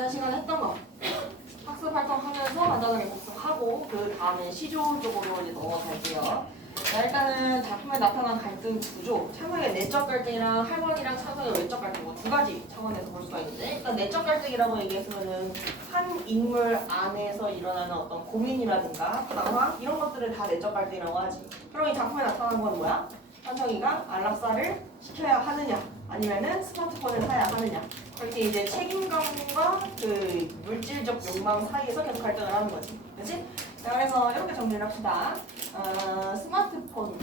지난 시간에 했던 거 학습 활동하면서 간단하게 복습하고 그 다음에 시조 쪽으로 이제 넘어갈게요. 자, 일단은 작품에 나타난 갈등 구조, 찬성의 내적 갈등이랑 할머니랑 찬성의 외적 갈등 뭐 두 가지 차원에서 볼 수가 있는데, 일단 내적 갈등이라고 얘기했으면은 한 인물 안에서 일어나는 어떤 고민이라든가 상황 이런 것들을 다 내적 갈등이라고 하지. 그럼 이 작품에 나타난 건 뭐야? 찬성이가 안락사를 시켜야 하느냐, 아니면은 스마트폰을 사야 하느냐. 그렇게 이제 책임감과 그 물질적 욕망 사이에서 계속 갈등을 하는 거지. 그렇지? 자, 그래서 이렇게 정리를 합시다. 스마트폰.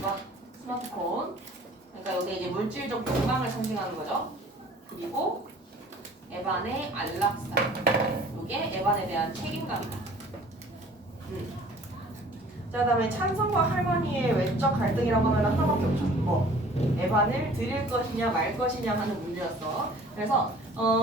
그러니까 여기 이제 물질적 욕망을 상징하는 거죠. 그리고 에반의 안락사. 이게 에반에 대한 책임감이다. 자, 그다음에 찬성과 할머니의 외적 갈등이라고 하면 하나밖에 없죠. 뭐 에반을 드릴 것이냐 말 것이냐 하는 문제였어. 그래서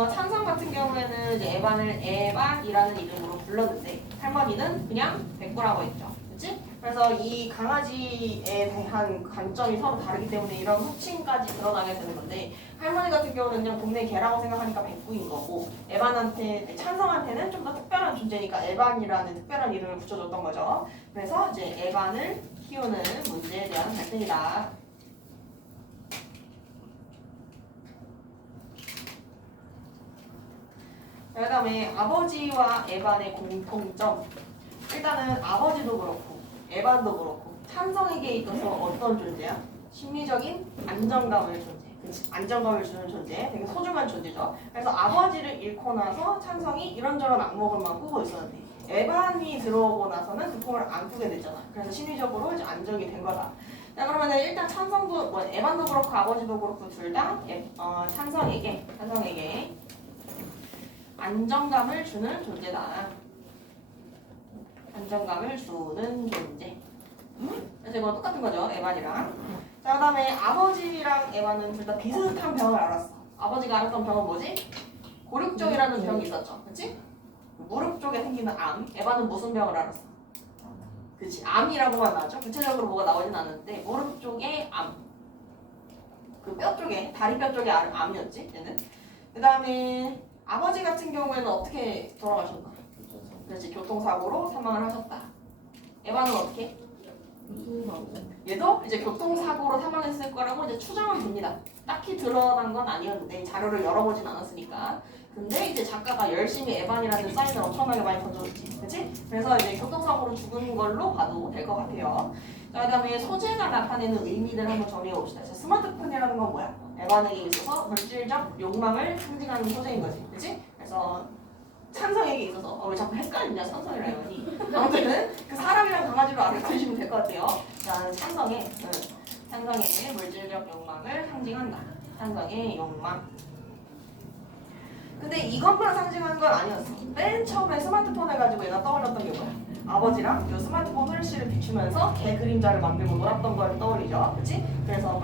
찬성 같은 경우에는 이제 에반을 에반이라는 이름으로 불렀는데 할머니는 그냥 백구라고 했죠. 그렇지? 그래서 이 강아지에 대한 관점이 서로 다르기 때문에 이런 호칭까지 드러나게 되는 건데, 할머니 같은 경우는 그냥 동네 개라고 생각하니까 백구인 거고, 에반한테 찬성한테는 좀 더 특별한 존재니까 에반이라는 특별한 이름을 붙여줬던 거죠. 그래서 이제 에반을 키우는 문제에 대한 갈등이다. 그 다음에 아버지와 에반의 공통점. 일단은 아버지도 그렇고 에반도 그렇고 찬성에게 있어서 어떤 존재야? 심리적인 안정감을 안정감을 주는 존재, 되게 소중한 존재죠. 그래서 아버지를 잃고 나서 찬성이 이런저런 악몽을만 꾸고 있었는데 에반이 들어오고 나서는 그 꿈을 안 꾸게 됐잖아. 그래서 심리적으로 이제 안정이 된 거다. 자, 그러면 일단 찬성도 뭐 에반도 그렇고 아버지도 그렇고 둘 다 찬성에게 안정감을 주는 존재다. 안정감을 주는 존재. 그래서 이거 똑같은 거죠, 에반이랑. 자, 그 다음에 아버지랑 에반은 둘 다 비슷한 병을 앓았어. 아버지가 앓았던 병은 뭐지? 고륙족이라는 병이 있었죠. 그치? 무릎 쪽에 생기는 암. 에반은 무슨 병을 앓았어? 그치? 암이라고만 나왔죠. 구체적으로 뭐가 나오진 않는데 무릎 쪽에 암. 그 뼈 쪽에, 다리 뼈 쪽에 암이었지, 얘는. 그 다음에 아버지 같은 경우에는 어떻게 돌아가셨나? 그렇지, 교통사고로 사망을 하셨다. 에반은 어떻게? 얘도 이제 교통사고로 사망했을 거라고 이제 추정은 됩니다. 딱히 드러난 건 아니었는데 자료를 열어보진 않았으니까. 근데 이제 작가가 열심히 에반이라는 사인을 엄청나게 많이 던져줬지, 그렇지? 그래서 이제 교통사고로 죽은 걸로 봐도 될 것 같아요. 자, 그다음에 소재가 나타내는 의미를 한번 정리해 봅시다. 스마트폰이라는 건 뭐야? 에반에게 있어서 물질적 욕망을 상징하는 소재인 거지, 그렇지? 그래서 찬성에게 있어서 왜 자꾸 헷갈리냐, 찬성이랑 에반이. 아무튼 그 사람이랑 강아지로 알아두시면 될 것 같아요. 자, 찬성의 물질적 욕망을 상징한다. 찬성의 욕망. 근데 이것만 상징하는 건 아니었어. 맨 처음에 스마트폰을 가지고 얘가 떠올렸던 게 뭐야? 아버지랑 이 스마트폰 후레쉬를 비추면서 개 그림자를 만들고 놀았던 걸 떠올리죠. 그치? 그래서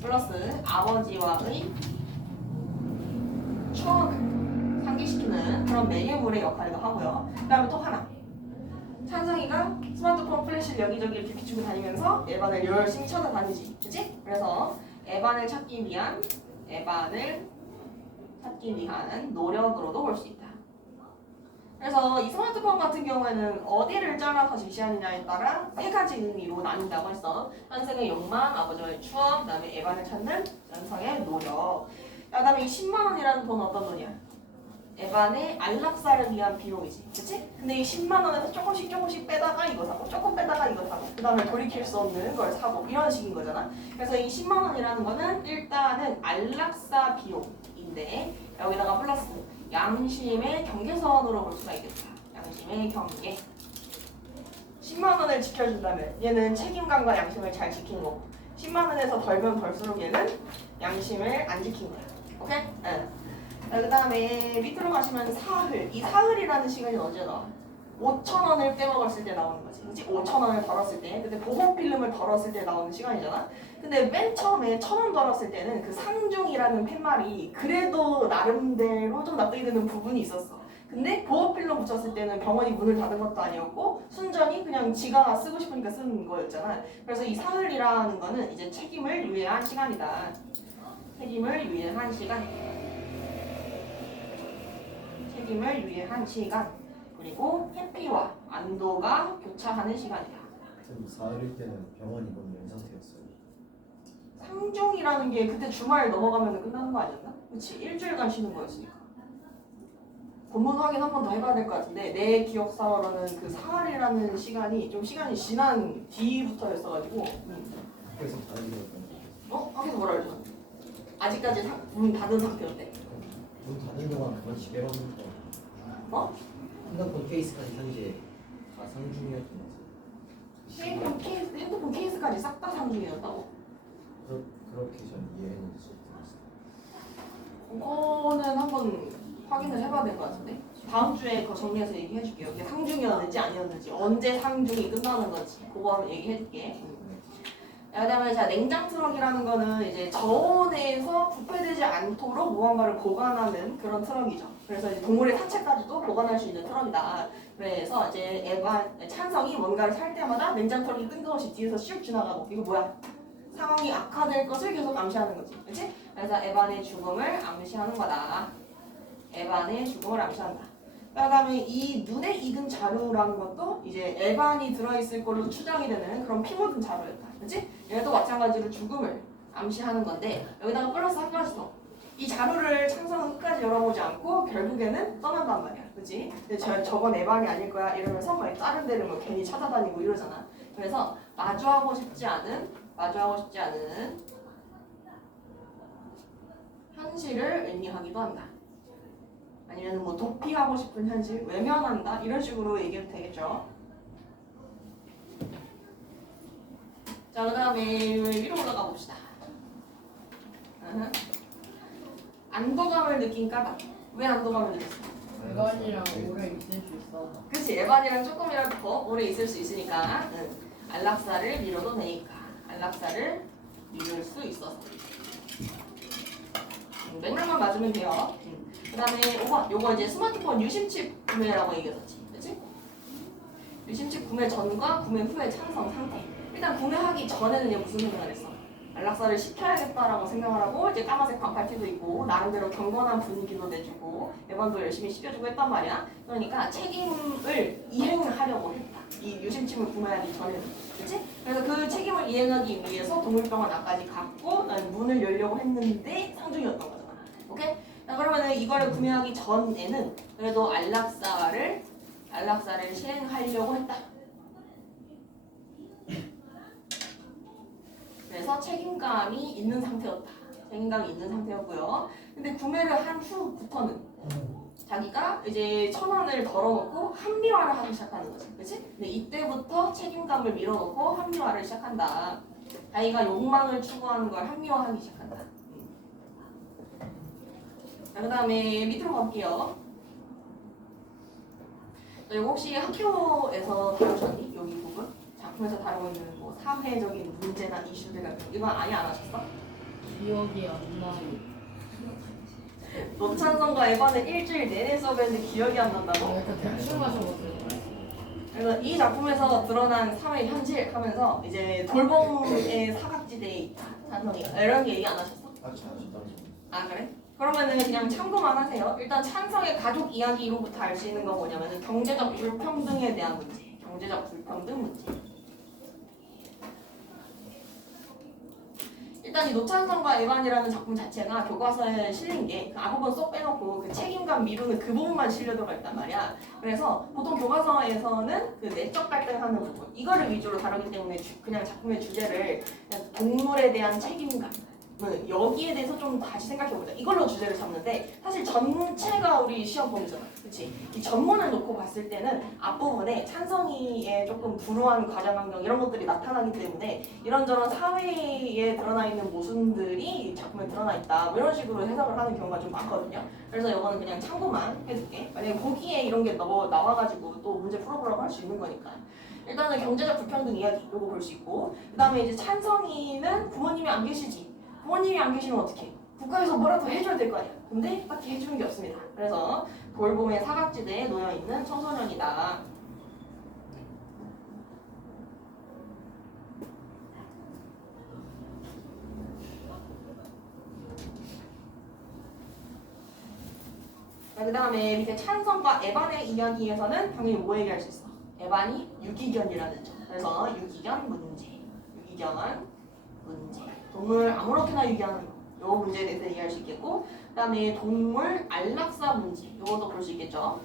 플러스 아버지와의 추억을 상기시키는 그런 매개물의 역할도 하고요. 그 다음에 또 하나. 찬성이가 스마트폰 플래시를 여기저기 이렇게 비추고 다니면서 에반을 열심히 찾아다니지. 그치? 그래서 에반을 찾기 위한 노력으로도 볼 수 있다. 그래서 이 스마트폰 같은 경우에는 어디를 잘라서 제시하느냐에 따라 세 가지 의미로 나뉜다고 했어. 찬성의 욕망, 아버지와의 추억, 그 다음에 에반을 찾는 찬성의 노력. 그 다음에 이 10만 원이라는 돈 어떤 돈이야? 에반의 안락사를 위한 비용이지. 그치? 근데 이 10만 원에서 조금씩 빼다가 이거 사고, 조금 빼다가 이거 사고, 그 다음에 돌이킬 수 없는 걸 사고, 이런 식인 거잖아. 그래서 이 10만 원이라는 거는 일단은 안락사 비용인데, 여기다가 플러스 양심의 경계선으로 볼 수가 있겠다. 양심의 경계. 10만 원을 지켜준다면 얘는 책임감과 양심을 잘 지킨 거고, 10만 원에서 벌면 벌수록 얘는 양심을 안 지킨 거야. 오케이? 응. 그 다음에 밑으로 가시면 사흘. 이 사흘이라는 시간이 언제 나와? 5,000원을 빼먹었을 때 나오는 거지. 그치? 5,000원을 덜었을 때. 근데 보호필름을 덜었을 때 나오는 시간이잖아. 근데 맨 처음에 1,000원 덜었을 때는 그 상중이라는 팻말이 그래도 나름대로 좀 납득이 되는 부분이 있었어. 근데 보호필름 붙였을 때는 병원이 문을 닫은 것도 아니었고 순전히 그냥 지가 쓰고 싶으니까 쓰는 거였잖아. 그래서 이 사흘이라는 거는 이제 책임을 유예한 시간이다. 책임을 유예한 시간. 책임을 위한 시간, 그리고 해피와 안도가 교차하는 시간이다. 좀 사흘일 때는 병원 입원된 상태였어요. 상중이라는 게 그때 주말 넘어가면 끝나는 거 아니었나? 그치, 일주일간 쉬는 거였으니까. 본문 확인 한 번 더 해봐야 될 것 같은데 내 기억상으로는 그 사흘이라는 시간이 좀 시간이 지난 뒤부터였어가지고 그래서 다른 거였던 학교에서 뭐라 그러죠? 아직까지 문 닫은 상태였대. 문 닫는 동안 그만 집에 가는 거. 어? 핸드폰 케이스까지 현재 다 상중이었던 것 같아요. 핸드폰 케이스까지 싹 다 상중이었다고? 그렇게 전 이해했는지. 그거는 한번 확인을 해봐야 될 것 같은데 다음 주에 그거 정리해서 얘기해줄게요. 이게 상중이었는지 아니었는지 언제 상중이 끝나는 건지 그거 한번 얘기해줄게. 그다음에 자 냉장 트럭이라는 거는 이제 저온에서 부패되지 않도록 무언가를 보관하는 그런 트럭이죠. 그래서 이제 동물의 사체까지도 보관할 수 있는 트럭이다. 그래서 이제 찬성이 뭔가를 살 때마다 냉장 트럭이 뜬금없이 뒤에서 슉 지나가고 이거 뭐야? 상황이 악화될 것을 계속 암시하는 거지, 그렇지? 그래서 에반의 죽음을 암시하는 거다. 에반의 죽음을 암시한다. 그다음에 이 눈에 익은 자루라는 것도 이제 에반이 들어있을 걸로 추정이 되는 그런 피 묻은 자루였다. 그렇지? 얘도 마찬가지로 죽음을 암시하는 건데 여기다가 플러스 한 가지 더. 이 자루를 찬성은 끝까지 열어보지 않고 결국에는 떠난단 말이야. 그렇지? 근데 저건 에반이 아닐 거야 이러면서 막 다른 데를 뭐 괜히 찾아다니고 이러잖아. 그래서 마주하고 싶지 않은 현실을 의미하기도 한다. 아니면 뭐 도피하고 싶은 현실, 외면한다 이런 식으로 얘기해도 되겠죠. 자, 그다음에 위로 올라가 봅시다. 안도감을 느낀 까닭. 왜 안도감을 느꼈어? 에반이랑 오래 있을 수 있어. 그치, 에반이랑 조금이라도 더 오래 있을 수 있으니까 안락사를 미뤄도 되니까 안락사를 미룰 수 있어서 맥락만 맞으면 돼요. 그 다음에 5번 요거 이제 스마트폰 유심칩 구매라고 얘기했었지, 그치? 유심칩 구매 전과 구매 후의 찬성 상태. 일단 구매하기 전에는 얘 무슨 생각을 했어? 안락사를 시켜야겠다라고 생각을 하고 이제 까만색 반팔티도 입고 나름대로 경건한 분위기도 내주고 에반도 열심히 시켜주고 했단 말이야. 그러니까 책임을 이행하려고 했다. 이 유심칩을 구매하기 전에는, 그렇지? 그래서 그 책임을 이행하기 위해서 동물병원 앞까지 갔고 난 문을 열려고 했는데 상중이었던 거잖아. 오케이? 자, 그러면은 이거를 구매하기 전에는 그래도 안락사를 시행하려고 했다. 그래서 책임감이 있는 상태였다. 책임감이 있는 상태였고요. 근데 구매를 한 후부터는 자기가 이제 1,000원을 덜어놓고 합리화를 하기 시작하는 거지, 그렇지? 근데 이때부터 책임감을 밀어놓고 합리화를 시작한다. 자기가 욕망을 추구하는 걸 합리화하기 시작한다. 자, 그다음에 밑으로 갈게요. 이거 혹시 학교에서 다루셨니? 여기 부분? 작품에서 다루고 있는 뭐 사회적인 문제나 이슈들 같은 거 이건 아예 안 하셨어? 기억이 안 나요. 노찬성과 에반은 일주일 내내 수업했는데 기억이 안 난다고? 약간 대충 마셔봤어요. 그래서 이 작품에서 드러난 사회 현실 하면서 이제 돌봄의 사각지대에 있다. 찬성이 이런 게 얘기 안 하셨어? 아 그래? 그러면은 그냥 참고만 하세요. 일단 찬성의 가족 이야기로부터 알 수 있는 건 뭐냐면은 경제적 불평등에 대한 문제. 경제적 불평등 문제. 일단 이 노찬성과 에반이라는 작품 자체가 교과서에 실린 게 그 앞부분 쏙 빼놓고 그 책임감 미루는 그 부분만 실려 들어가 있단 말이야. 그래서 보통 교과서에서는 그 내적 갈등하는 부분 이거를 위주로 다루기 때문에 그냥 작품의 주제를 그냥 동물에 대한 책임감 여기에 대해서 좀 다시 생각해보자. 이걸로 주제를 잡는데 사실 전체가 우리 시험 범위잖아. 그치? 이 전문을 놓고 봤을 때는 앞부분에 찬성이에 조금 불우한 과장 환경 이런 것들이 나타나기 때문에 이런저런 사회에 드러나 있는 모순들이 작품에 드러나 있다. 뭐 이런 식으로 해석을 하는 경우가 좀 많거든요. 그래서 이거는 그냥 참고만 해줄게. 만약에 보기에 이런 게 나와가지고 또 문제 풀어보라고 할 수 있는 거니까. 일단은 경제적 불평등 이야기 이거 볼 수 있고 그 다음에 이제 찬성이는 부모님이 안 계시지. 부모님이 안 계시면 어떡해? 국가에서 뭐라도 해줘야 될 거 아니야. 근데 딱히 해주는 게 없습니다. 그래서 돌봄의 사각지대에 놓여있는 청소년이다. 그 그 다음에 밑에 찬성과 에반의 이견이에서는 당연히 뭐 얘기할 수 있어? 에반이 유기견이라는 점. 그래서 유기견 문제. 유기견 문제. 동물 아무렇게나 유기하는 거. 요 문제에 대해서 얘기할 수 있겠고, 그 다음에 동물 안락사 문제. 요것도 볼 수 있겠죠.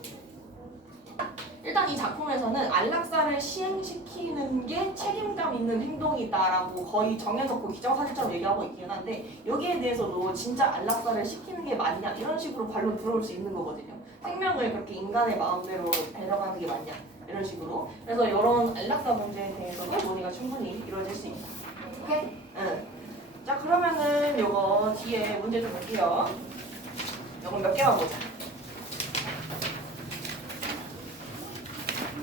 일단 이 작품에서는 안락사를 시행시키는 게 책임감 있는 행동이다라고 거의 정해놓고 기정사실처럼 얘기하고 있긴 한데, 여기에 대해서도 진짜 안락사를 시키는 게 맞냐 이런 식으로 반론 들어올 수 있는 거거든요. 생명을 그렇게 인간의 마음대로 배려하는 게 맞냐 이런 식으로. 그래서 이런 안락사 문제에 대해서도 논의가 충분히 이루어질 수 있다. 오케이? 응. 자, 그러면은 요거 뒤에 문제 좀 볼게요. 요건 몇 개만 보자.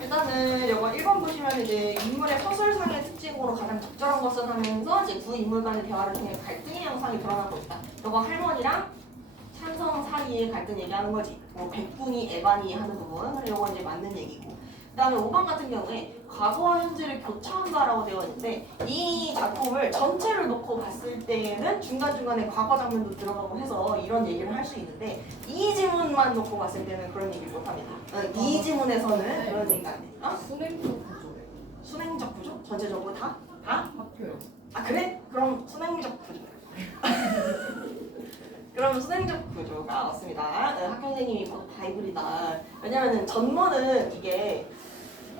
일단은 요거 1번 보시면 이제 인물의 서술상의 특징으로 가장 적절한 것을 하면서 이제 두 인물 간의 대화를 통해 갈등의 양상이 드러나고 있다. 요거 할머니랑 찬성 사이의 갈등 얘기하는 거지. 뭐 백분이 에반이 하는 부분. 요거 이제 맞는 얘기고. 그 다음에 5번 같은 경우에 과거와 현재를 교차한다라고 되어 있는데, 이 작품을 전체를 놓고 봤을 때에는 중간중간에 과거 장면도 들어가고 해서 이런 얘기를 할 수 있는데, 이 지문만 놓고 봤을 때는 그런 얘기를 못합니다. 이 지문에서는 그런 얘기가 안 돼. 어? 수냉적 구조. 순행적 구조? 전체적으로 다? 다? 학교요. 아 그래? 그럼 순행적 구조. 그럼 순행적 구조가 맞습니다. 학교 선생님이 곧 바이블이다. 왜냐면은 전문은 이게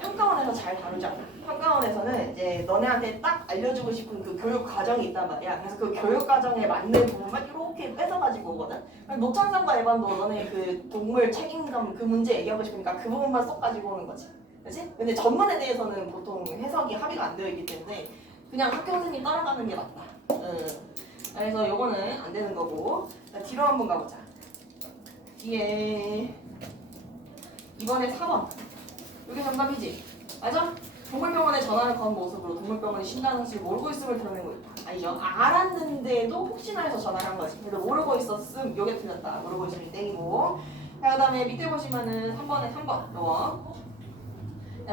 평가원에서 잘 다루지 않아. 평가원에서는 이제 너네한테 딱 알려주고 싶은 그 교육 과정이 있단 말이야. 그래서 그 교육 과정에 맞는 부분만 이렇게 뺏어가지고 오거든. 노천상과 에반도 너네 그 동물 책임감 그 문제 얘기하고 싶으니까 그 부분만 쏙 가지고 오는 거지. 그렇지? 근데 전문에 대해서는 보통 해석이 합의가 안 되어 있기 때문에 그냥 학교 선생님 따라가는 게 맞다. 그래서 요거는 안 되는 거고. 자, 뒤로 한번 가보자. 뒤에 이번에 4번. 이게 정답이지? 맞아? 동물병원에 전화를 건 모습으로 동물병원이 쉰다는 사실을 모르고 있음을 드러내고 있다. 아니죠? 알았는데도 혹시나 해서 전화를 한 거지. 그래서 모르고 있었음, 요게 틀렸다. 모르고 있음이 땡이고. 자, 그 다음에 밑에 보시면은 3번에 3번. 요거.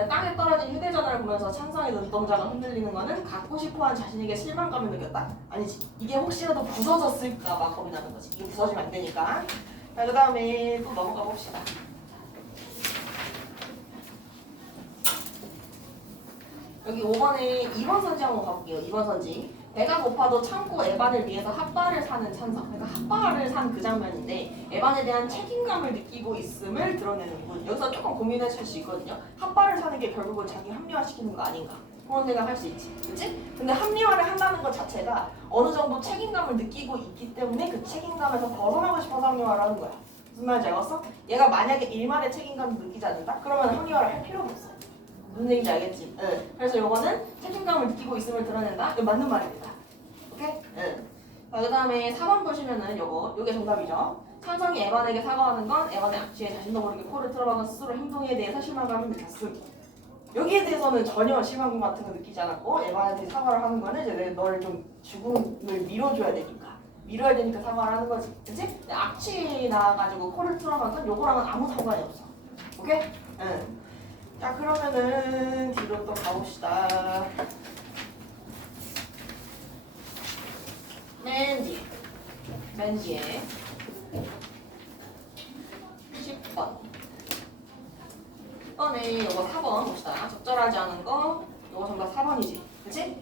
땅에 떨어진 휴대전화를 보면서 찬성의 눈동자가 흔들리는 거는 갖고 싶어한 자신에게 실망감을 느꼈다. 아니지. 이게 혹시라도 부서졌을까 봐 겁이 나는 거지. 이게 부서지면 안 되니까. 자, 그 다음에 또 넘어가 봅시다. 여기 5번에 2번 선지 한번 가볼게요. 2번 선지. 배가 고파도 참고 에반을 위해서 핫바를 사는 찬성. 그러니까 핫바를 산 그 장면인데 에반에 대한 책임감을 느끼고 있음을 드러내는 부분. 여기서 조금 고민하실 수 있거든요. 핫바를 사는 게 결국은 자기 합리화시키는 거 아닌가. 그런 생각 할 수 있지. 그치? 근데 합리화를 한다는 것 자체가 어느 정도 책임감을 느끼고 있기 때문에 그 책임감에서 벗어나고 싶어서 합리화를 하는 거야. 무슨 말인지 알았어? 얘가 만약에 일말의 책임감을 느끼지 않는다? 그러면 합리화를 할 필요가 없어. 무슨 얘기인지 알겠지? 응. 그래서 요거는 책임감을 느끼고 있음을 드러낸다? 이거 맞는 말입니다. 오케이? 응. 자, 그 다음에 4번 보시면은 요게 정답이죠. 찬성이 에반에게 사과하는 건 에반의 악취에 자신도 모르게 코를 틀어박은 스스로 행동에 대해서 실망감을 느꼈음. 여기에 대해서는 전혀 실망감 같은 거 느끼지 않았고, 에반한테 사과를 하는 거는 이제 너를 좀 죽음을 밀어줘야 되니까. 밀어야 되니까 사과를 하는 거지. 그치? 악취 나가지고 코를 틀어박은 요거랑은 아무 상관이 없어. 오케이? 응. 자, 그러면은 뒤로 또 가봅시다. 맨 뒤에 10번. 10번에 요거 4번 봅시다. 적절하지 않은 거 요거 정답 4번이지. 그치?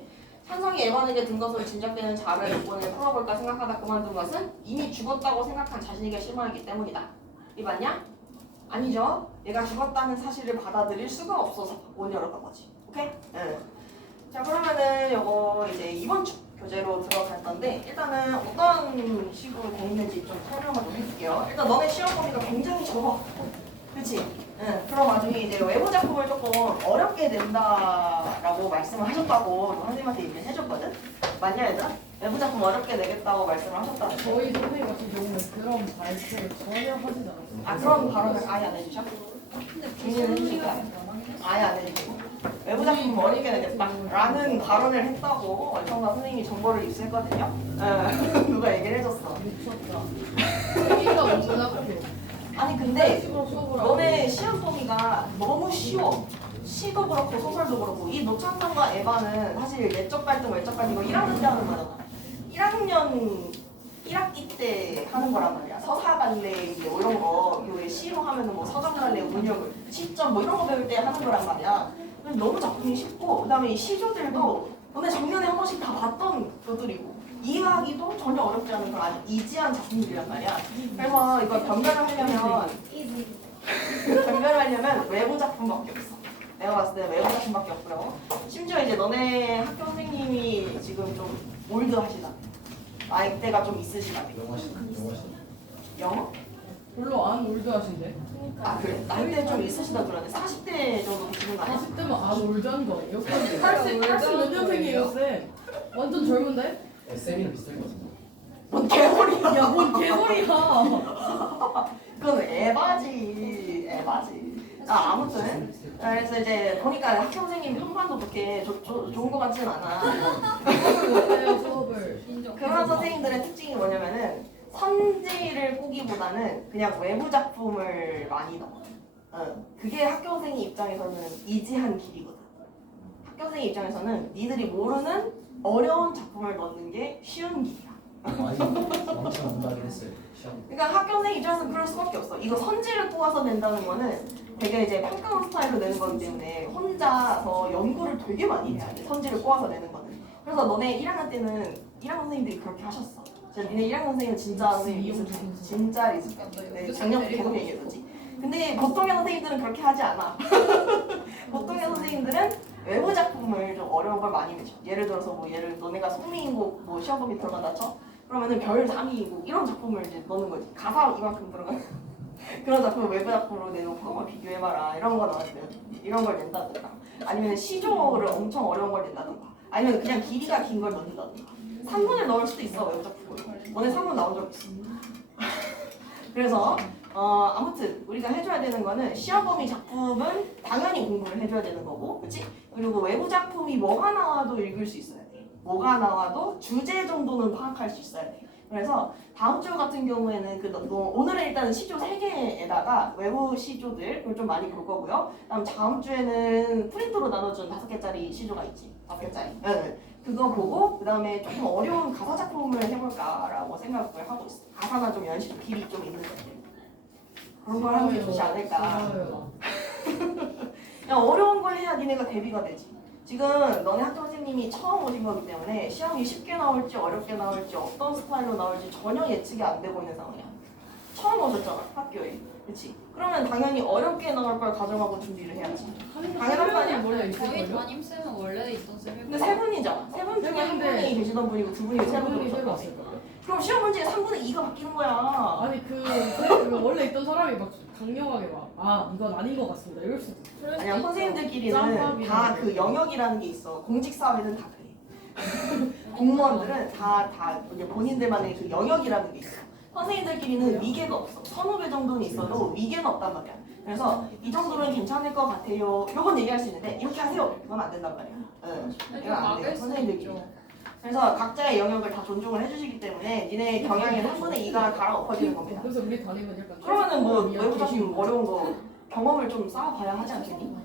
찬성이 에반에게 든 것으로 진작되는 자아의 요건을 풀어볼까 생각하다 그만둔 것은 이미 죽었다고 생각한 자신에게 실망했기 때문이다. 이 맞냐? 아니죠. 얘가 죽었다는 사실을 받아들일 수가 없어서 못 열었던 거지. 오케이? 응. 자, 그러면은 요거 이제 이번 주 교재로 들어갈 건데, 일단은 어떤 식으로 돼 있는지 좀 설명을 좀 해줄게요. 일단 너네 시험 범위가 굉장히 적어. 그치? 응. 그럼 나중에 이제 외부 작품을 조금 어렵게 낸다라고 말씀을 하셨다고 선생님한테 얘기를 해줬거든? 맞냐, 얘들아? 외부 작품 어렵게 내겠다고 말씀을 하셨다고. 저희 선생님 같은 경우는 그런 발표를 전혀 하지 않았어요. 아, 그런 발언을 아예 안 해주셔? 근데 중요한 해주실까? 아예 안 해주시고 외부 작품 어렵게 내겠다 라는 발언을 했다고 얼청나 선생님이 정보를 입수했거든요. 누가 얘기를 해줬어. 미쳤다. 여기가 문학교. 아니 근데 식으로 수업을 하고. 너네 시험 범위가 너무 쉬워. 시도 그렇고 소설도 그렇고. 이 노천상과 에반은 사실 내적 갈등 외적 갈등 이거 1학년 때 하는 거잖아. 1학년 1학기 때 하는 거란 말이야. 서사갈래 뭐 이런 거, 왜 시로 하면은 뭐 서정갈래, 운영을, 시점 뭐 이런 거 배울 때 하는 거란 말이야. 근데 너무 작품이 쉽고, 그다음에 이 시조들도 너네 작년에 한 번씩 다 봤던 것들이고, 이해하기도 전혀 어렵지 않은 그런 아주 이지한 작품들이란 말이야. 그래서 이걸 변별을 하려면 외부 작품밖에 없어. 내가 봤을 때 외부 작품밖에 없고요. 심지어 이제 너네 학교 선생님이 지금 좀 올드하시다. 나이대가 좀 있으시다. 영어시다. 영어? 별로 안 올드하신데? 아 그래? 나이대 좀 있으시다 그러는데 40대 정도 되시는 거 아니야? 40대면 안 올드한 거 아니에요? 80 올드한 몇 년생이에요 쌤? 완전 젊은데? SM이랑 비슷할 것 같은데. 뭔 개소리야. 야 뭔 개소리야. 그건 에바지. 아무튼 그래서 이제 보니까 학교 선생님 현관도 그렇게 좋은 것 같진 않아. 못해요 수업을. 그런 선생님들의 특징이 뭐냐면은 선지를 꾸기보다는 그냥 외부 작품을 많이 넣어. 그게 학교 선생님 입장에서는 이지한 길이거든. 학교 선생님 입장에서는 니들이 모르는 어려운 작품을 넣는 게 쉬운 길이야. 많이 왕창 온다긴 했어요. 시험. 그러니까 학교 선생님 입장에서는 그럴 수밖에 없어. 이거 선지를 꼬아서 낸다는 거는 되게 이제 평가원 스타일로 내는 거기 때문에 혼자서 연구를 되게 많이 해야 돼. 선지를 꼬아서 내는 거는. 그래서 너네 1학년 때는 1학년 선생님들이 그렇게 하셨어. 진짜 니네 1학년 선생님은 진짜 선생님 리스펙. 진짜 리스펙. 네, 작년부터 계속 얘기했었지. 근데 보통의 선생님들은 그렇게 하지 않아. 보통의 선생님들은 외부 작품을 좀 어려운 걸 많이 내죠. 예를 들어서 뭐 너네가 송미인곡 뭐 시험 범위 들어간다 쳐? 그러면은 별 3위인곡 이런 작품을 이제 넣는 거지. 가사 이만큼 들어간 그런 작품을 외부 작품으로 내놓고 한번 비교해봐라. 이런 거 나왔으면 이런 걸 낸다든가. 아니면 시조를 엄청 어려운 걸 낸다든가. 아니면 그냥 길이가 긴 걸 넣는다든가. 3분을 넣을 수도 있어 외부 작품을. 너네 3분 나온 적 있어. 그래서 아무튼 우리가 해줘야 되는 거는 시험 범위 작품은 당연히 공부를 해줘야 되는 거고, 그렇지? 그리고 외부 작품이 뭐가 나와도 읽을 수 있어야 돼. 뭐가 나와도 주제 정도는 파악할 수 있어야 돼. 그래서 다음 주 같은 경우에는 오늘은 일단 시조 3개에다가 외부 시조들을 좀 많이 볼 거고요. 다음 주에는 프린트로 나눠준 5개짜리 시조가 있지. 5개짜리. 네. 그거 보고 그다음에 조금 어려운 가사 작품을 해볼까라고 생각을 하고 있어. 가사나 좀 연식 길이 좀 있는 것들. 그런 걸 하는 게 좋지 않을까. 그냥 어려운 걸 해야 니네가 대비가 되지. 지금 너네 학교 선생님이 처음 오신 거기 때문에 시험이 쉽게 나올지 어렵게 나올지 어떤 스타일로 나올지 전혀 예측이 안 되고 있는 상황이야. 처음 오셨잖아 학교에. 그렇지? 그러면 당연히 어렵게 나올 걸 가정하고 준비를 해야지. 당연한 거 아니야? 원래 저희 있을걸요? 담임쌤은 원래 있던 쌤일 근데 세 분이잖아. 세 분 중에 한 분이 계시던 분이고 두 분이 세 분이 분이 새로 오셨거든. 왔을걸요? 그럼 시험 문제에 3분의 2가 바뀌는 거야. 아니 그 원래 있던 사람이 막 강력하게 막 이건 아닌 것 같습니다 이럴 수도 있어. 아니야 선생님들끼리는 다 그 영역이라는 게 있어. 공직사회는 다 그래. 공무원들은 다 이제 본인들만의 그 영역이라는 게 있어. 선생님들끼리는 위계가 없어. 선후배 정도는 있어도 위계는 없단 말이야. 그래서 이 정도면 괜찮을 것 같아요. 이건 얘기할 수 있는데 이렇게 하세요. 이건 안 된단 말이야. 이건 안 돼요. 선생님들끼리. 그래서 각자의 영역을 다 존중을 해주시기 때문에 니네 경향의 3분의 2가 갈아 엎어지는 겁니다. 그래서 우리 담임은 약간 그러면은 뭐 최소한 외부자 좀 이야기 어려운 거 경험을 좀 쌓아봐야 하지 않겠니?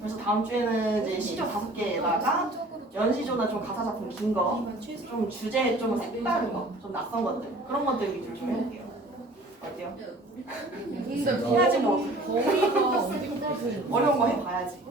그래서 다음 주에는 이제 시조 5개에다가 연시조나 좀 가사 작품 긴 거, 좀 주제 좀 색다른 거, 좀 낯선 것들 그런 것들 위주로 좀 해볼게요. 어때요? 근데 해야지 뭐. 범위가 어디까지 어려운 거 해봐야지.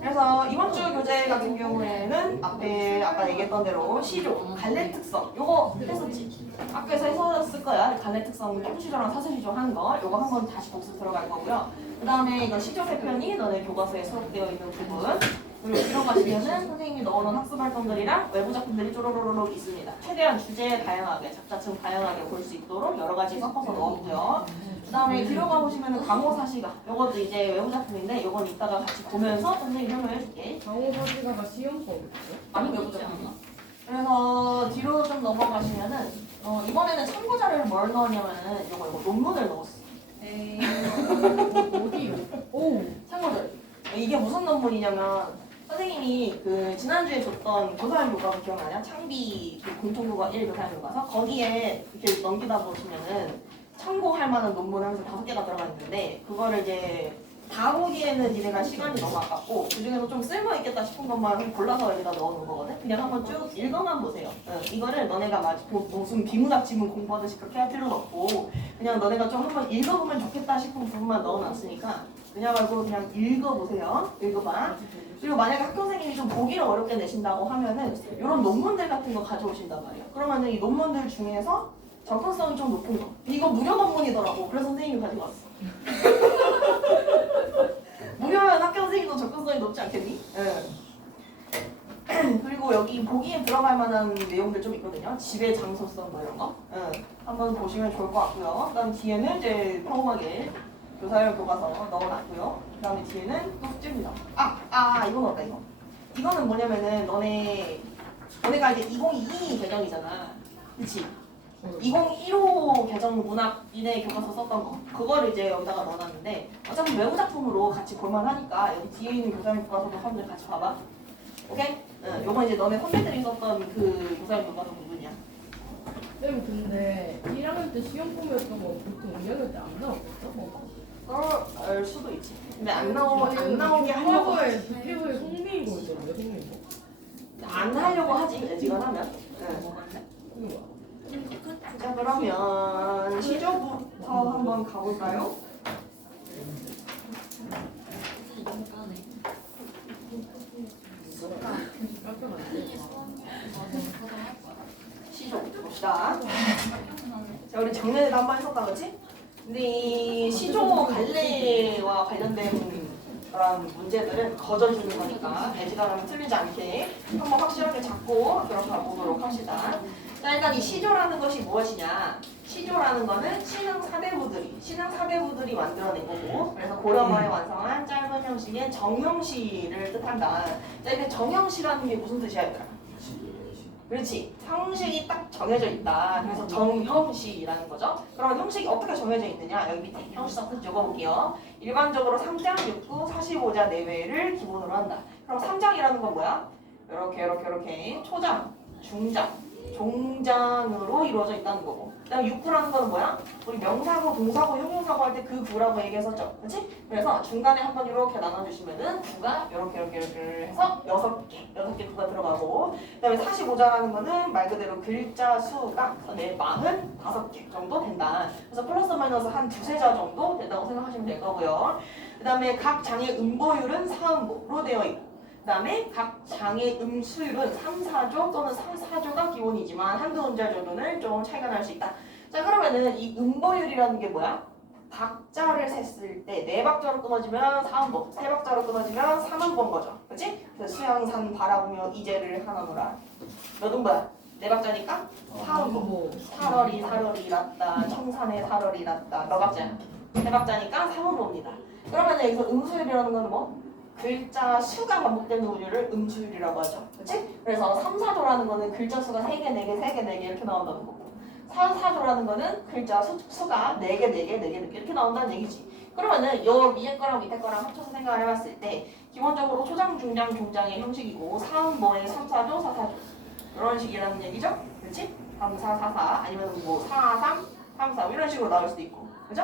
그래서 이번 주 교재 같은 경우에는 앞에 아까 얘기했던 대로 시조, 갈래 특성 요거 했었지. 학교에서 했었을 거야. 갈래 특성 총시조랑 사슬시조 한 거 요거 한번 다시 복습 들어갈 거고요. 그 다음에 이거 시조 세 편이 너네 교과서에 수록되어 있는 부분 그리고 들어가시면은 선생님이 넣어놓은 학습 활동들이랑 외부 작품들이 쪼로로록 있습니다. 최대한 주제 다양하게, 작자층 다양하게 볼 수 있도록 여러 가지 섞어서 넣었고요. 그 다음에 들어가 보시면은 강호사시가 요것도 이제 외부 작품인데 요건 이따가 같이 보면서 선생님이 설명해줄게. 강호사시가가 시험법이죠? 아니 외부 작품이야. 그래서 뒤로 좀 넘어가시면은 이번에는 참고 자료를 뭘 넣었냐면은 요거 논문을 넣었어. 어디요? 오 참고자료. 이게 무슨 논문이냐면 선생님이 그 지난주에 줬던 교사할 교과서 기억나냐? 창비 그 공통교과 1 교사할 교과서 거기에 이렇게 넘기다 보시면은 참고할 만한 논문 항상 5개가 들어가 있는데 그거를 이제 다 보기에는 니네가 시간이 너무 아깝고 그중에서 좀 쓸모있겠다 싶은 것만 골라서 여기다 넣어놓은 거거든. 그냥 한번 쭉 읽어만 보세요. 이거를 너네가 무슨 비문학 지문 공부하듯이 그렇게 할 필요는 없고 그냥 너네가 좀 한번 읽어보면 좋겠다 싶은 부분만 넣어놨으니까 그냥말고 그냥 읽어보세요. 읽어봐. 그리고 만약에 학교 선생님이 좀 보기를 어렵게 내신다고 하면은 이런 논문들 같은 거 가져오신단 말이야. 그러면은 이 논문들 중에서 접근성이 좀 높은 거. 이거 무료 논문이더라고. 그래서 선생님이 가지고 왔어. 무료면 학교 선생님도 접근성이 높지 않겠니? 응. 그리고 여기 보기에 들어갈 만한 내용들 좀 있거든요. 집의 장소성 뭐 이런 거. 응. 한번 보시면 좋을 것 같고요. 그다음 뒤에는 이제 평범하게 교사열 교과서 넣어놨고요. 그다음에 뒤에는 또 숙제입니다. 이건 어때 이거? 이거는 뭐냐면은 너네가 이제 2022 개정이잖아. 그치? 2015 개정 문학 이내 교과서 썼던 거 그거를 이제 여기다가 넣어놨는데 어차피 외부 작품으로 같이 볼만하니까 여기 뒤에 있는 교사님 교과서도 한번 같이 봐봐. 오케이? 응, 요건 이제 너네 선배들이 썼던 그 교사님 교과서 부분이야. 쌤 근데 1학년 때 시험 보였던 거 보통 2학년 때 안 나왔겠죠? 그럴 수도 있지. 근데 안 나오게 하려고 하지. 북해부의 송미인고 있잖아요. 송미인고. 안 하려고 하지 애지간하면. 응. 자 그러면 시조부터 한번 가볼까요? 시조 봅시다. 자 우리 작년에도 한번 했었다 그치? 근데 이 시조 갈래와 관련된 그런 문제들은 거저주는 거니까 애지간하면 틀리지 않게 한번 확실하게 잡고 들어가 보도록 합시다. 자 일단 이 시조라는 것이 무엇이냐? 시조라는 거는 신흥 사대부들이 만들어낸 거고 그래서 고려말에 완성한 짧은 형식의 정형시를 뜻한다. 자 이게 정형시라는 게 무슨 뜻이야 얘들아? 그렇지. 형식이 딱 정해져 있다. 그래서 정형시라는 거죠. 그럼 형식이 어떻게 정해져 있느냐? 여기 밑에 형식성 뜻 적어볼게요. 일반적으로 3장, 6구, 45자 내외를 기본으로 한다. 그럼 3장이라는 건 뭐야? 이렇게 초장, 중장, 종장으로 이루어져 있다는 거고 그 다음에 6구라는 건 뭐야? 우리 명사구, 동사구, 형용사구 할 때 그 구라고 얘기했었죠. 그치? 그래서 중간에 한번 이렇게 나눠주시면은 구가 이렇게 해서 6개 구가 들어가고 그 다음에 45자라는 거는 말 그대로 글자 수가 45개 정도 된다. 그래서 플러스 마이너스 한 두세 자 정도 된다고 생각하시면 될 거고요. 그 다음에 각 장의 음보율은 사음보로 되어 있고 그 다음에 각 장의 음수율은 3, 4조 또는 3, 4조가 기본이지만 한두 음절 정도는 좀 차이가 날 수 있다. 자 그러면은 이 음보율이라는 게 뭐야? 박자를 셌을 때 네 박자로 끊어지면 4음보, 세 박자로 끊어지면 3음보인 거죠. 그치? 그래서 수양산 바라보며 이제를 하나노라. 몇 음보야? 네 박자니까 4음보. 사러리 났다. 청산에 사러리 났다. 몇 박자야? 세 박자니까 3음보입니다. 그러면 여기서 음수율이라는 거는 뭐? 글자 수가 반복되는 우류를 음수율이라고 하죠. 그치? 그래서 3, 4조라는 거는 글자 수가 3개, 4개, 3개, 4개 이렇게 나온다는 거고 4, 4조라는 거는 글자 수가 4개, 4개, 4개 이렇게 나온다는 얘기지. 그러면은 요 위에 거랑 밑에 거랑 합쳐서 생각을 해봤을 때 기본적으로 초장, 중장, 종장의 형식이고 4음보의 3, 4조, 4, 4조 이런 식이라는 얘기죠. 그치? 3, 4, 4, 4 아니면 뭐 4, 3, 3, 3 이런 식으로 나올 수도 있고 그죠?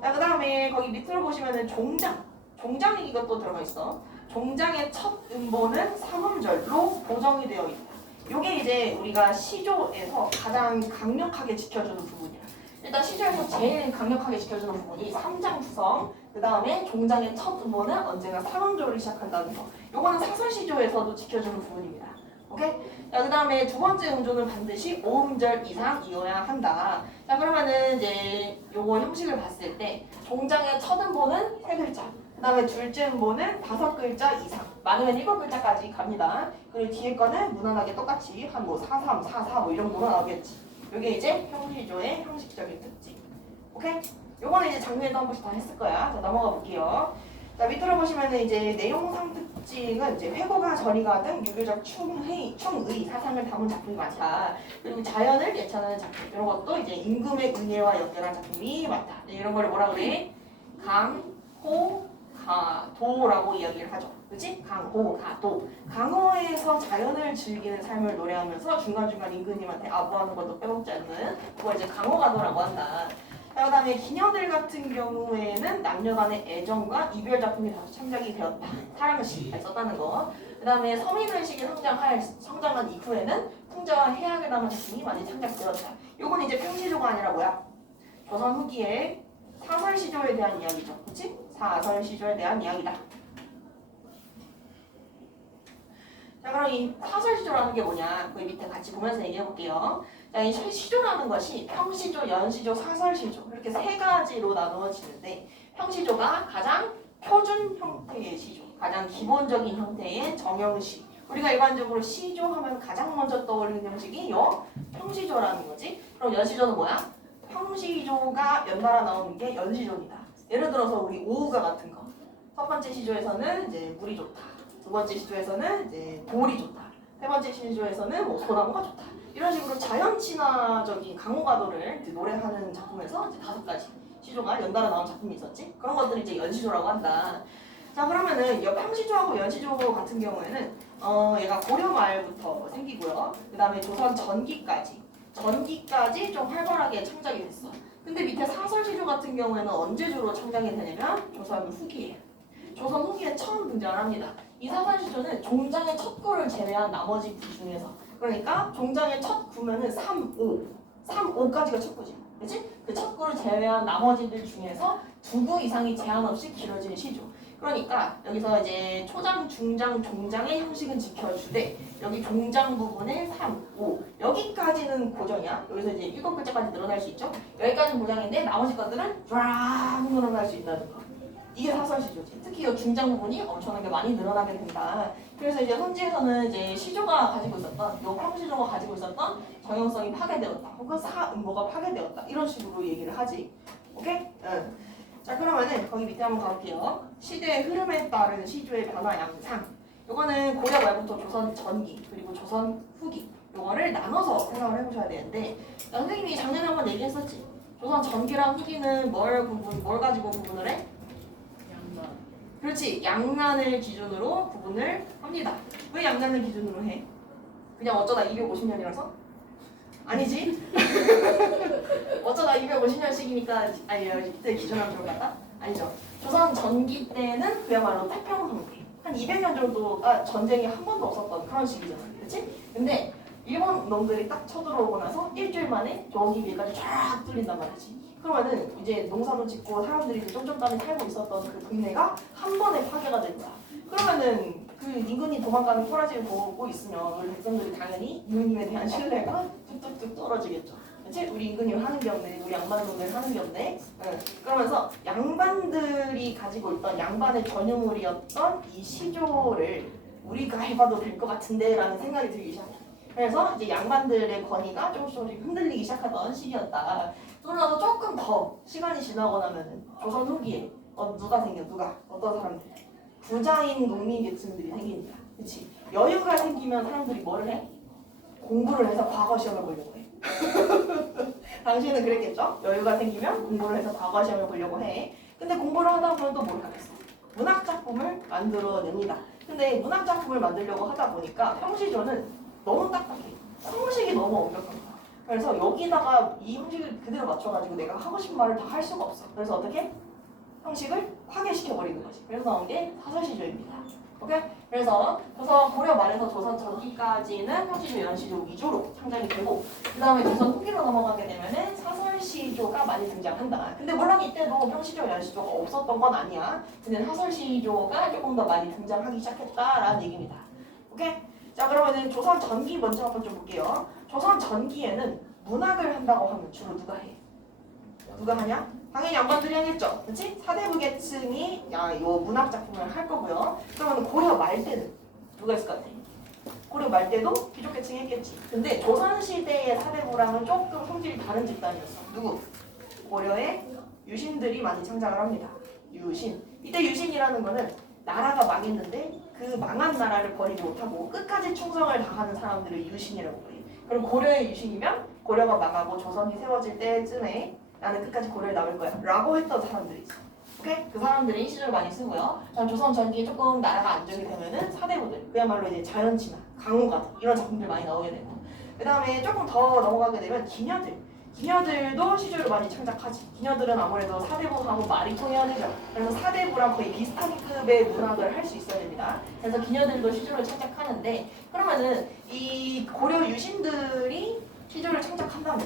자, 그 다음에 거기 밑으로 보시면은 종장이 이것도 들어가 있어. 종장의 첫 음보는 3음절로 고정이 되어 있다. 요게 이제 우리가 시조에서 가장 강력하게 지켜주는 부분이야. 일단 시조에서 제일 강력하게 지켜주는 부분이 3장 구성, 그 다음에 종장의 첫 음보는 언제나 3음절을 시작한다는 거. 요거는 사설시조에서도 지켜주는 부분입니다. 오케이? 자, 그 다음에 두 번째 음조는 반드시 5음절 이상이어야 한다. 자, 그러면은 이제 요거 형식을 봤을 때 종장의 첫 음보는 3글자. 그 다음에 둘째 음보는 5글자 이상 많으면 7글자까지 갑니다. 그리고 뒤에 거는 무난하게 똑같이 한 뭐 4, 3, 4, 4 뭐 이 정도로 나오겠지. 이게 이제 형시조의 형식적인 특징. 오케이? 요거는 이제 작년에도 한 번씩 다 했을 거야. 자 넘어가 볼게요. 자 밑으로 보시면은 이제 내용상 특징은 이제 회고가 절이가 등 유교적 충의 사상을 담은 작품이 많다. 그리고 자연을 예찬하는 작품 이런 것도 이제 임금의 은혜와 연결한 작품이 많다. 이런 거를 뭐라 그래? 강호가도라고 이야기를 하죠. 그치? 강호가도. 강호에서 자연을 즐기는 삶을 노래하면서 중간중간 임금님한테 아부하는 것도 빼먹지 않는 그걸 이제 강호가도라고 한다. 자, 그 다음에 기녀들 같은 경우에는 남녀 간의 애정과 이별 작품이 다수 창작이 되었다. 사랑의식이 있었다는 거. 그 다음에 서민의식이 성장한 이후에는 풍자와 해악을 담은 작품이 많이 창작되었다. 요건 이제 평시조가 아니라 뭐야? 조선 후기에 사설시조에 대한 이야기죠. 그치? 사설시조에 대한 이야기다. 자, 그럼 이 사설시조라는 게 뭐냐? 그 밑에 같이 보면서 얘기해 볼게요. 자, 이 시조라는 것이 평시조, 연시조, 사설시조 이렇게 세 가지로 나누어지는데 평시조가 가장 표준 형태의 시조, 가장 기본적인 형태의 정형시. 우리가 일반적으로 시조하면 가장 먼저 떠오르는 형식이 요 평시조라는 거지. 그럼 연시조는 뭐야? 평시조가 연달아 나오는 게 연시조입니다. 예를 들어서 우리 오우가 같은 거. 첫 번째 시조에서는 이제 물이 좋다. 두 번째 시조에서는 이제 돌이 좋다. 세 번째 시조에서는 뭐 소나무가 좋다. 이런 식으로 자연 친화적인 강호가도를 이제 노래하는 작품에서 이제 5가지 시조가 연달아 나온 작품이 있었지. 그런 것들을 이제 연시조라고 한다. 자, 그러면은 이 평시조하고 연시조 같은 경우에는 얘가 고려 말부터 생기고요. 그 다음에 조선 전기까지 좀 활발하게 창작이 됐어. 근데 밑에 사설시조 같은 경우에는 언제 주로 창작이 되냐면 조선 후기에. 조선 후기에 처음 등장을 합니다. 이 사설시조는 종장의 첫 구를 제외한 나머지 구 중에서, 그러니까 종장의 첫 구면은 3, 5까지가 첫 구지. 그치? 그 첫 구를 제외한 나머지들 중에서 2구 이상이 제한 없이 길어진 시조. 그러니까 여기서 이제 초장, 중장, 종장의 형식은 지켜주되 여기 종장 부분에 3, 5 여기까지는 고정이야. 여기서 이제 7글자까지 늘어날 수 있죠. 여기까지는 고정인데 나머지 것들은 쫙 늘어날 수 있다는 거. 이게 사설시조지. 특히 이 중장 부분이 엄청나게 많이 늘어나게 된다. 그래서 이제 현지에서는 이제 시조가 가지고 있었던, 요 평시조가 가지고 있었던 정형성이 파괴되었다. 혹은 사음모가 파괴되었다. 이런 식으로 얘기를 하지. 오케이? 응. 자, 그러면은 거기 밑에 한번 가볼게요. 시대의 흐름에 따른 시조의 변화 양상. 요거는 고려 말부터 조선 전기 그리고 조선 후기 요거를 나눠서 생각을 해보셔야 되는데, 선생님이 작년에 한번 얘기했었지. 조선 전기랑 후기는 뭘 가지고 구분을 해? 양반. 그렇지. 양난을 기준으로 구분을 합니다. 왜 양난을 기준으로 해? 그냥 어쩌다 250년이라서? 아니지? 어쩌다 250년씩이니까 아니 이때 기준하면 좋을 것 같다? 아니죠. 조선 전기 때는 그야말로 태평 상태. 한 200년 정도가 전쟁이 한 번도 없었던 그런 시기잖아. 그렇지? 근데 일본 놈들이 딱 쳐들어오고 나서 일주일 만에 저기 위에까지 쫙 뚫린단 말이지. 그러면은 이제 농사도 짓고 사람들이 이제 쫌쫌땀에 살고 있었던 그 동네가 한 번에 파괴가 된 거야. 그러면은 그 임금이 도망가는 꼬라지를 보고 있으면 우리 백성들이 당연히 임금님에 대한 신뢰가 뚝뚝뚝 떨어지겠죠. 그치? 우리 임금님 하는 게 없네, 우리 양반놈들 하는 게 없네. 응. 그러면서 양반들이 가지고 있던 양반의 전유물이었던 이 시조를 우리가 해봐도 될 것 같은데 라는 생각이 들기 시작해. 그래서 이제 양반들의 권위가 조금씩 흔들리기 시작하던 시기였다. 그러고 조금 더 시간이 지나고 나면은 조선 후기에 누가 생겨? 어떤 사람들? 부자인 농민 계층들이 생깁니다. 그치? 여유가 생기면 사람들이 뭐를 해? 공부를 해서 과거 시험을 보려고 해. 당신은 그랬겠죠? 여유가 생기면 공부를 해서 과거 시험을 보려고 해. 근데 공부를 하다 보면 또 뭘 하겠어? 문학 작품을 만들어냅니다. 근데 문학 작품을 만들려고 하다 보니까 형시조는 너무 딱딱해. 형식이 너무 완벽한 거야. 그래서 여기다가 이 형식을 그대로 맞춰가지고 내가 하고 싶은 말을 다 할 수가 없어. 그래서 어떻게? 형식을 파괴시켜버리는 거지. 그래서 나온 게 사설시조입니다. 오케이? 그래서 고려 말에서 조선 전기까지는 형시조, 연시조 위주로 창작이 되고, 그 다음에 조선 후기로 넘어가게 되면은 사설시조가 많이 등장한다. 근데 물론 이때도 형시조, 연시조가 없었던 건 아니야. 근데 사설시조가 조금 더 많이 등장하기 시작했다라는 얘기입니다. 오케이? 자, 그러면은 조선 전기 먼저 한번 좀 볼게요. 조선 전기에는 문학을 한다고 하면 주로 누가 해? 누가 하냐? 당연히 양반들이 하겠죠. 그렇지? 사대부 계층이 요 문학 작품을 할 거고요. 그러면 고려 말 때는 누가 있을 것 같아? 고려 말 때도 귀족 계층이 했겠지. 근데 조선 시대의 사대부랑은 조금 성질이 다른 집단이었어. 누구? 고려의 유신들이 많이 창작을 합니다. 유신. 이때 유신이라는 거는 나라가 망했는데 그 망한 나라를 버리지 못하고 끝까지 충성을 다하는 사람들을 유신이라고 해. 그럼 고려의 유신이면 고려가 망하고 조선이 세워질 때쯤에 나는 끝까지 고려에 남을 거야 라고 했던 사람들이 있어. 오케이? 그 사람들이 시조를 많이 쓰고요. 조선 전기에 조금 나라가 안정이 되면은 사대부들, 그야말로 이제 자연친화, 강호가 이런 작품들 많이 나오게 되고, 그 다음에 조금 더 넘어가게 되면 기녀들. 기녀들도 시조를 많이 창작하지. 기녀들은 아무래도 사대부하고 말이 통해야 되죠. 그래서 사대부랑 거의 비슷한 급의 문학을 할 수 있어야 됩니다. 그래서 기녀들도 시조를 창작하는데 그러면은 이 고려 유신들이 시조를 창작한다면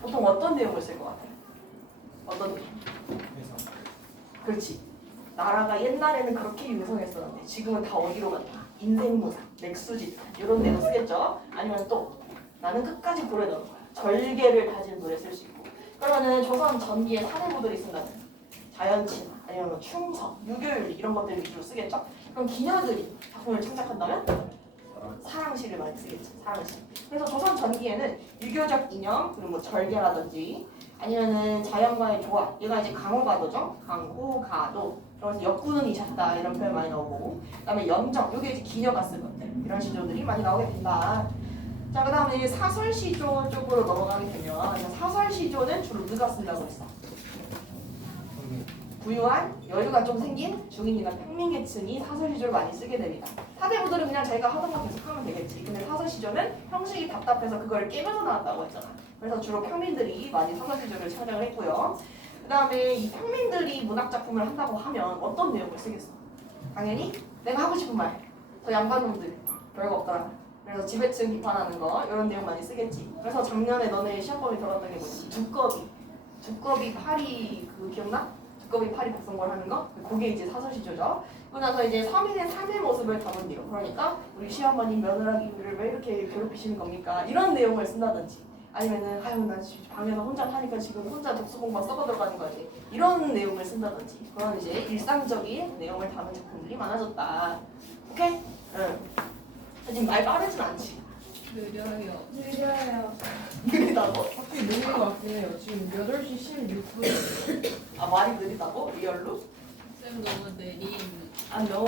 보통 어떤 내용을 쓸 것 같아요? 어떤 내용? 그래서 그렇지. 나라가 옛날에는 그렇게 유성했었는데 지금은 다 어디로 갔다? 인생문학, 맥수지 이런 데도 쓰겠죠. 아니면 또 나는 끝까지 고려해놓은 거야. 절개를 가진 노래 쓸 수 있고. 그러면은 조선 전기의 사대부들이 쓴다면 자연친화 아니면 뭐 충성, 유교윤리 이런 것들 위주로 쓰겠죠. 그럼 기녀들이 작품을 창작한다면 사랑시를 많이 쓰겠죠. 사랑시. 그래서 조선 전기에는 유교적 이념 그리고 뭐 절개라든지 아니면은 자연과의 조화. 얘가 이제 강호가도죠. 강호가도. 그래서 역군은 이셨다 이런 표현 많이 나오고. 그다음에 연정. 이게 이제 기녀가 쓴 것들. 이런 시조들이 많이 나오게 된다. 자, 그다음에 이제 사설시조 쪽으로 넘어가게 되면 사설시조는 주로 누가 쓴다고 했어? 부유한 여유가 좀 생긴 중인이나 평민계층이 사설시조를 많이 쓰게 됩니다. 사대부들은 그냥 자기가 하던 거 계속 하면 되겠지. 근데 사설시조는 형식이 답답해서 그걸 깨면서 나왔다고 했잖아. 그래서 주로 평민들이 많이 사설시조를 창작을 했고요. 그다음에 이 평민들이 문학작품을 한다고 하면 어떤 내용을 쓰겠어? 당연히 내가 하고 싶은 말. 저 양반놈들 별거 없더라. 그래서 지배층 비판하는 거 이런 내용 많이 쓰겠지. 그래서 작년에 너네 시험범위 들었던 게 뭐지? 두꺼비 파리 그 기억나? 두꺼비 파리 박성걸 하는 거? 그게 이제 사설시조죠. 그러고 나서 이제 서민의 삶의 모습을 담은 내용. 그러니까 우리 시어머님 며느라기를 왜 이렇게 괴롭히시는 겁니까? 이런 내용을 쓴다든지 아니면은 아유 나 지금 방에서 혼자 하니까 지금 혼자 독서 공부가 썩어 들어가는 거 같아. 이런 내용을 쓴다든지 그런 이제 일상적인 내용을 담은 작품들이 많아졌다. 오케이? 응. 지금 말 빠르진 않지. 느려요. 느리다고? 확실히 느린 것 같긴 해요. 지금 8시 16분. 아 말이 느리다고? 리얼로? 쌤 너무 느림. 아 no.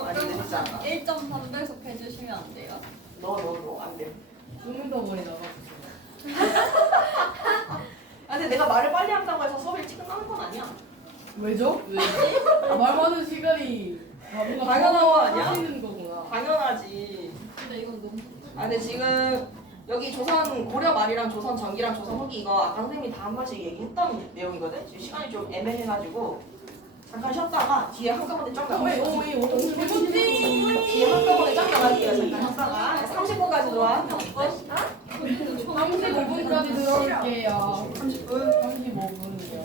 아니 느리지 않아. 1.3배속 해주시면 안 돼요? no 안 돼. 숨은 덩어리 나가고 아 근데 내가 말을 빨리 한다고 해서 수업이 일찍 끝나는 건 아니야. 왜죠? 왜지? 말 많은 시간이 뭔가 당연한 거 아니야? 하시는 거구나. 당연하지. 근데 이건 너무 아 근데 지금 여기 조선 고려 말이랑 조선 전기랑 조선 후기 이거 아까 선생님이 다 한 번씩 얘기했던 내용이거든. 지금 시간이 좀 애매해가지고 잠깐 쉬었다가 뒤에 한꺼번에 쫙 나갈게요. 뒤에 한꺼번에 쫙 나갈게요. 잠깐 쉬었다가 30분까지 들어와. 30분? 35분까지 들어올게요. 30분? 35분이요.